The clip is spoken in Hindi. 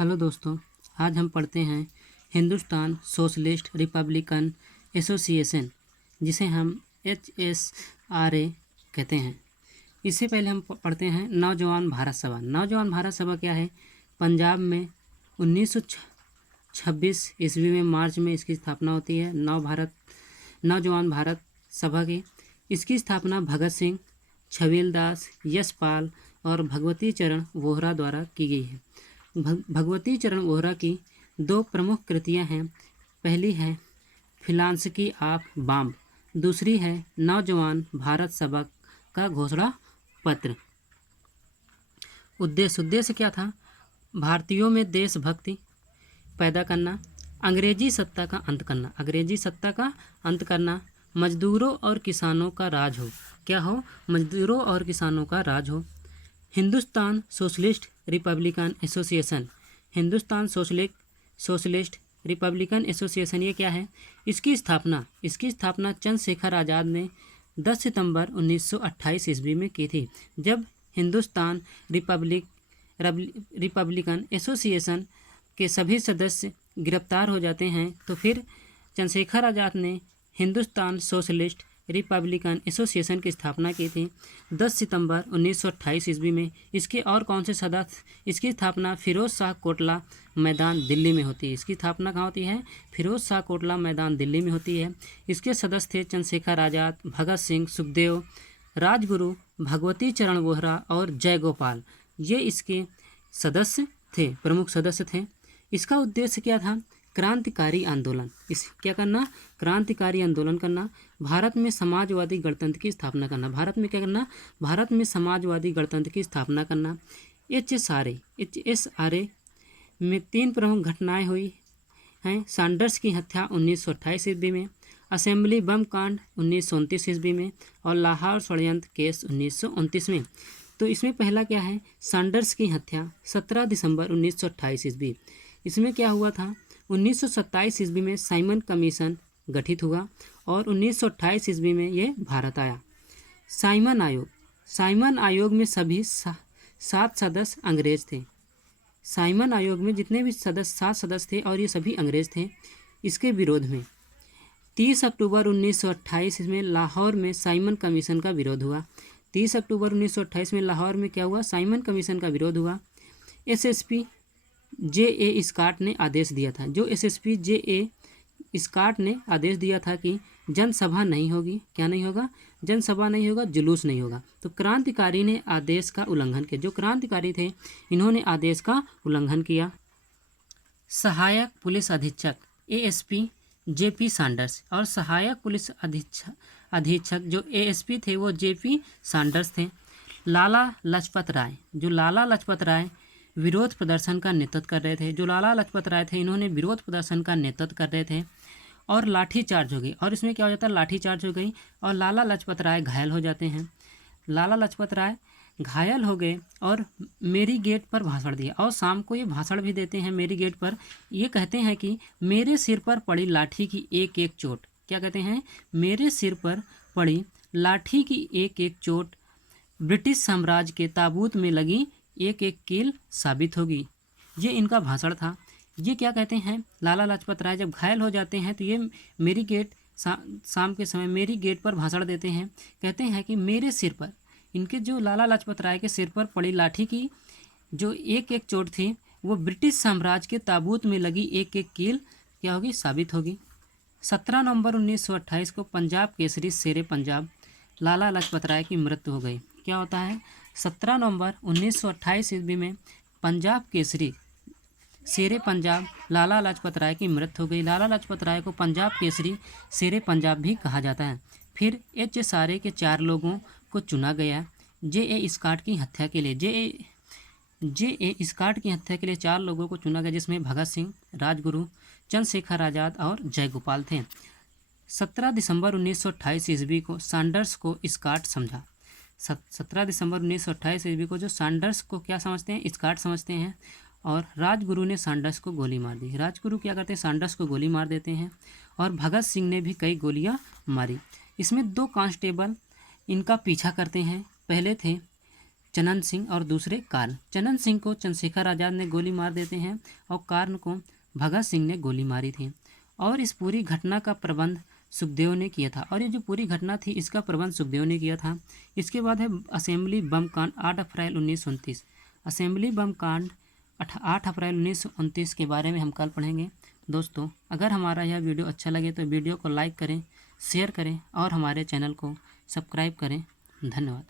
हेलो दोस्तों, आज हम पढ़ते हैं हिंदुस्तान सोशलिस्ट रिपब्लिकन एसोसिएशन, जिसे हम HSRA कहते हैं। इससे पहले हम पढ़ते हैं नौजवान भारत सभा। नौजवान भारत सभा क्या है? पंजाब में 1926 ईस्वी में मार्च में इसकी स्थापना होती है। नौजवान भारत सभा की इसकी स्थापना भगत सिंह, छबीलदास, यशपाल और भगवती चरण वोहरा द्वारा की गई है। भगवती चरण वोहरा की दो प्रमुख कृतियां हैं। पहली है फिलांसफी ऑफ बॉम्ब, दूसरी है नौजवान भारत सभा का घोषणा पत्र। उद्देश्य क्या था? भारतीयों में देशभक्ति पैदा करना, अंग्रेजी सत्ता का अंत करना, मजदूरों और किसानों का राज हो। क्या हो? मजदूरों और किसानों का राज हो। Hindustan socialist Republican association, Hindustan socialist Republican association ये क्या है? इसकी स्थापना चंद्रशेखर आज़ाद ने 10 सितंबर 1928 ईस्वी में की थी। जब हिंदुस्तान रिपब्लिकन एसोसिएशन के सभी सदस्य गिरफ्तार हो जाते हैं तो फिर चंद्रशेखर आज़ाद ने हिंदुस्तान सोशलिस्ट रिपब्लिकन एसोसिएशन की स्थापना की थी 10 सितंबर 1928 ईस्वी में। इसके और कौन से सदस्य? इसकी स्थापना फिरोज शाह कोटला मैदान दिल्ली में होती है। इसकी स्थापना कहाँ होती है? फिरोज शाह कोटला मैदान दिल्ली में होती है। इसके सदस्य थे चंद्रशेखर आज़ाद, भगत सिंह, सुखदेव, राजगुरु, भगवती चरण वोहरा और जयगोपाल। ये इसके सदस्य थे, प्रमुख सदस्य थे। इसका उद्देश्य क्या था? क्रांतिकारी आंदोलन। क्या करना? क्रांतिकारी आंदोलन करना। भारत में समाजवादी गणतंत्र की स्थापना करना। भारत में क्या करना? भारत में समाजवादी गणतंत्र की स्थापना करना। HSRA में 3 प्रमुख घटनाएं हुई हैं। सैंडर्स की हत्या 1928 ईस्वी में, असेंबली बम कांड 1929 ईस्वी में और लाहौर षड्यंत्र केस 1929 में। तो इसमें पहला क्या है? सैंडर्स की हत्या 17 दिसंबर 1928 ईस्वी। इसमें क्या हुआ था? 1927 ईस्वी में साइमन कमीशन गठित हुआ और 1928 ईस्वी में ये भारत आया। साइमन आयोग में सभी 7 सदस्य अंग्रेज थे। साइमन आयोग में जितने भी 7 सदस्य थे और ये सभी अंग्रेज थे। इसके विरोध में 30 अक्टूबर 1928 में लाहौर में साइमन कमीशन का विरोध हुआ। 30 अक्टूबर 1928 में लाहौर में क्या हुआ? साइमन कमीशन का विरोध हुआ। SSP J.A. स्कॉट ने आदेश दिया था। जो SSP J.A. स्कॉट ने आदेश दिया था कि जनसभा नहीं होगी। क्या नहीं होगा? जनसभा नहीं होगा, जुलूस नहीं होगा। तो क्रांतिकारी ने आदेश का उल्लंघन किया। जो क्रांतिकारी थे इन्होंने आदेश का उल्लंघन किया। सहायक पुलिस अधीक्षक ASP J.P. सैंडर्स और सहायक पुलिस अधीक्षक जो ASP थे वो J.P. सैंडर्स थे। लाला लाजपत राय विरोध प्रदर्शन का नेतृत्व कर रहे थे। जो लाला लाजपत राय थे इन्होंने विरोध प्रदर्शन का नेतृत्व कर रहे थे और लाठीचार्ज हो गई। और इसमें क्या हो जाता है? लाठीचार्ज हो गई और लाला लाजपत राय घायल हो जाते हैं। लाला लाजपत राय घायल हो गए और मेरी गेट पर भाषण दिया। और शाम को ये भाषण भी देते हैं मेरी गेट पर। ये कहते हैं कि मेरे सिर पर पड़ी लाठी की एक एक चोट। क्या कहते हैं? मेरे सिर पर पड़ी लाठी की एक एक चोट ब्रिटिश साम्राज्य के ताबूत में लगी एक एक कील साबित होगी। ये इनका भाषण था। ये क्या कहते हैं? लाला लाजपत राय जब घायल हो जाते हैं तो ये मेरी गेट शाम के समय मेरी गेट पर भाषण देते हैं। कहते हैं कि मेरे सिर पर, इनके जो लाला लाजपत राय के सिर पर पड़ी लाठी की जो एक एक चोट थी वो ब्रिटिश साम्राज्य के ताबूत में लगी एक एक कील क्या होगी? साबित होगी। 17 नवंबर 1928 को पंजाब केसरी शेरे पंजाब लाला लाजपत राय की मृत्यु हो गई। क्या होता है? 17 नवंबर 1928 ईस्वी में पंजाब केसरी शेरे पंजाब लाला लाजपत राय की मृत्यु हो गई। लाला लाजपत राय को पंजाब केसरी शेरे पंजाब भी कहा जाता है। फिर HSRA के 4 लोगों को चुना गया। J.A. स्कॉट की हत्या के लिए J.A. स्कॉट की हत्या के लिए 4 लोगों को चुना गया, जिसमें भगत सिंह, राजगुरु, चंद्रशेखर आज़ाद और जयगोपाल थे। 17 दिसंबर 1928 ईस्वी को सैंडर्स को स्कॉट समझा। 17 दिसंबर 1928 ईस्वी को जो सैंडर्स को क्या समझते हैं? स्कॉट समझते हैं। और राजगुरु ने सैंडर्स को गोली मार दी। राजगुरु क्या करते हैं? सैंडर्स को गोली मार देते हैं। और भगत सिंह ने भी कई गोलियां मारी। इसमें 2 कांस्टेबल इनका पीछा करते हैं। पहले थे चनन सिंह और दूसरे कार्ल। चनन सिंह को चंद्रशेखर आज़ाद ने गोली मार देते हैं और कार्ल को भगत सिंह ने गोली मारी थी। और इस पूरी घटना का प्रबंध सुखदेव ने किया था। और ये जो पूरी घटना थी इसका प्रबंध सुखदेव ने किया था। इसके बाद है असेंबली बम कांड 8 अप्रैल 1929। असेंबली बम कांड 8 अप्रैल 1929 के बारे में हम कल पढ़ेंगे। दोस्तों, अगर हमारा यह वीडियो अच्छा लगे तो वीडियो को लाइक करें, शेयर करें और हमारे चैनल को सब्सक्राइब करें। धन्यवाद।